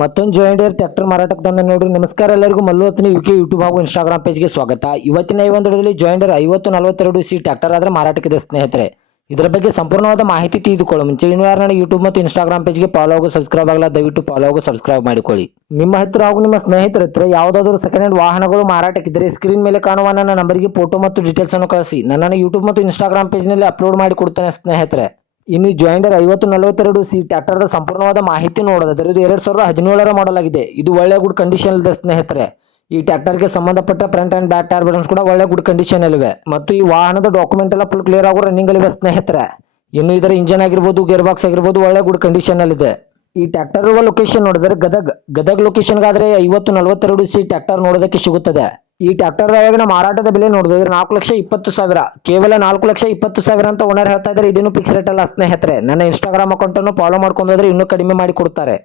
ಮತ್ತೊಂದು John Deere tractor ಮಾರಾಟಕ್ಕೆ ತಂದ ನೋಡ್ರಿ. ನಮಸ್ಕಾರ ಎಲ್ಲರಿಗೂ, ಮಲ್ಲು ಹತ್ತನೇ ಯೂಟ್ಯೂಬ್ ಹಾಗೂ ಇನ್ಸ್ಟಾಗ್ರಾಮ್ ಪೇಜ್ಗೆ ಸ್ವಾಗತ. ಇವತ್ತಿನ ಈ ಒಂದು ವಿಡಿಯೋದಲ್ಲಿ ಜಾಯಿಂಡಿಯರ್ 5042C ಟ್ರ್ಯಾಕ್ಟರ್ ಆದ್ರೆ ಮಾರಾಟಕ್ಕಿದೆ ಸ್ನೇಹಿತರೆ. ಇದರ ಬಗ್ಗೆ ಸಂಪೂರ್ಣವಾದ ಮಾಹಿತಿ ತಿಳಿದುಕೊಳ್ಳೋ ಮುಂಚೆ ಇನ್ನು ಯಾರು ನನ್ನ ಯೂಟ್ಯೂಬ್ ಮತ್ತು ಇನ್ಸ್ಟಾಗ್ರಾಮ್ ಪೇಜ್ಗೆ ಫಾಲೋ ಆಗೋ ಸಬ್ಸ್ಕ್ರೈಬ್ ಆಗಲ್ಲ, ದಯವಿಟ್ಟು ಫಾಲೋ ಆಗೋ ಸಬ್ಸ್ಕ್ರೈಬ್ ಮಾಡಿಕೊಳ್ಳಿ. ನಿಮ್ಮ ಹತ್ತಿರ ಹಾಗೂ ನಿಮ್ಮ ಸ್ನೇಹಿತರ ಹತ್ರ ಯಾವುದಾದರೂ ಸೆಕೆಂಡ್ ಹ್ಯಾಂಡ್ ವಾಹನಗಳು ಮಾರಾಟಕ್ಕಿದ್ದರೆ ಸ್ಕ್ರೀನ್ ಮೇಲೆ ಕಾಣುವ ನನ್ನ ನಂಬರ್ಗೆ ಫೋಟೋ ಮತ್ತು ಡೀಟೇಲ್ಸ್ ಅನ್ನು ಕಳಿಸಿ. ನನ್ನನ್ನು ಯೂಟ್ಯೂಬ್ ಮತ್ತು ಇನ್ಸ್ಟಾಗ್ರಾಮ್ ಪೇಜ್ನಲ್ಲಿ ಅಪ್ಲೋಡ್ ಮಾಡಿ ಕೊಡ್ತೇನೆ ಸ್ನೇಹಿತರೆ. ಇನ್ನು ಜಾಯಿಂಡರ್ 5042C ಟ್ರ್ಯಾಕ್ಟರ್ದ ಸಂಪೂರ್ಣವಾದ ಮಾಹಿತಿ ನೋಡೋದಾದ್ರೆ ಇದು 2017ರ ಮಾಡಲ್ ಆಗಿದೆ. ಇದು ಒಳ್ಳೆ ಗುಡ್ ಕಂಡೀಷನ್ ಇದೆ ಸ್ನೇಹಿತರೆ. ಈ ಟ್ರ್ಯಾಕ್ಟರ್ಗೆ ಸಂಬಂಧಪಟ್ಟ front and back tyre buttons ಕೂಡ ಒಳ್ಳೆ ಗುಡ್ ಕಂಡೀಷನ್ ಅಲ್ಲಿವೆ ಮತ್ತು ಈ ವಾಹನದ ಡಾಕ್ಯುಮೆಂಟ್ ಎಲ್ಲ ಫುಲ್ ಕ್ಲಿಯರ್ ಆಗೋ ರನ್ನಿಂಗ್ ಅಲ್ಲಿವೆ ಸ್ನೇಹಿತರೆ. ಇನ್ನು ಇದರ ಇಂಜನ್ ಆಗಿರ್ಬೋದು, ಗೇರ್ ಬಾಕ್ಸ್ ಆಗಿರ್ಬೋದು ಒಳ್ಳೆ ಗುಡ್ ಕಂಡೀಷನ್ ಅಲ್ಲಿದೆ. ಈ ಟ್ರ್ಯಾಕ್ಟರ್ ಇರುವ ಲೊಕೇಶನ್ ನೋಡಿದ್ರೆ ಗದಗ್ ಲೊಕೇಶನ್ಗಾದ್ರೆ 5042C ಟ್ರ್ಯಾಕ್ಟರ್ ನೋಡೋದಕ್ಕೆ ಸಿಗುತ್ತದೆ. ಈ ಟ್ರ್ಯಾಕ್ಟರ್ ಇವಾಗಿನ ಮಾರಾಟದ ಬೆಲೆ ನೋಡಿದ್ರೆ 4,20,000, ಕೇವಲ 4,20,000 ಅಂತ ಓನರ್ ಹೇಳ್ತಾ ಇದ್ದಾರೆ. ಇದೇನು ಫಿಕ್ಸ್ ರೇಟ್ ಅಲ್ಲ ಸ್ನೇಹಿತರೆ. ನನ್ನ ಇನ್ಸ್ಟಾಗ್ರಾಮ್ ಅಕೌಂಟ್ ಅನ್ನು ಫಾಲೋ ಮಾಡ್ಕೊಂಡ್ರೆ ಇನ್ನೂ ಕಡಿಮೆ ಮಾಡಿ ಕೊಡ್ತಾರೆ.